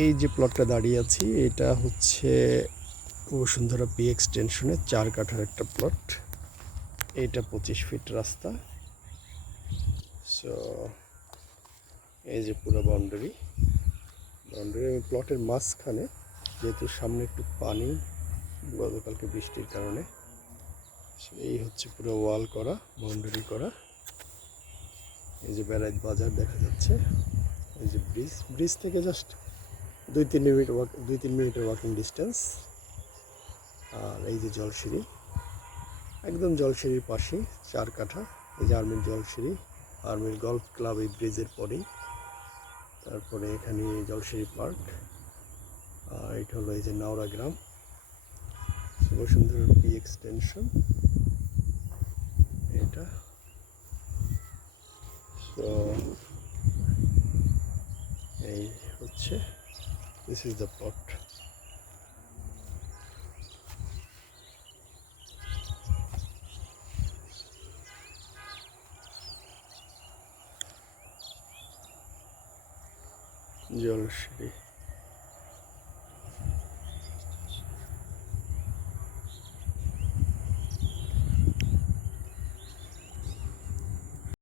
এই যে প্লটটা দাঁড়িয়ে আছি, এটা হচ্ছে বসুন্ধরা পি এক্সটেনশনের চার কাঠার একটা প্লট এইটা পঁচিশ ফিট রাস্তা। সো এই যে পুরো বাউন্ডারি বাউন্ডারি আমি প্লটের মাঝখানে, যেহেতু সামনে একটু পানি, গতকালকে বৃষ্টির কারণে। এই হচ্ছে পুরো ওয়াল করা বাউন্ডারি করা। এই যে বেড়াইত বাজার দেখা যাচ্ছে। এই যে ব্রিজ ব্রিজ থেকে জাস্ট দুই তিন মিনিট দুই তিন মিনিটের ওয়াকিং ডিস্টেন্স আর এই যে জলসিঁড়ি, একদম জলসিঁড়ির পাশেই, চার কাঠা, এই যে আর্মির জলসিঁড়ি, আর্মির গল্ফ ক্লাব এই ব্রিজের পরেই, তারপরে এখানে জলসিঁড়ি পার্ক আর এটা হলো এই যে নাওড়া গ্রাম বসুন্ধরা পি এক্সটেনশন এটা। তো এই হচ্ছে this is the plot Jolshiri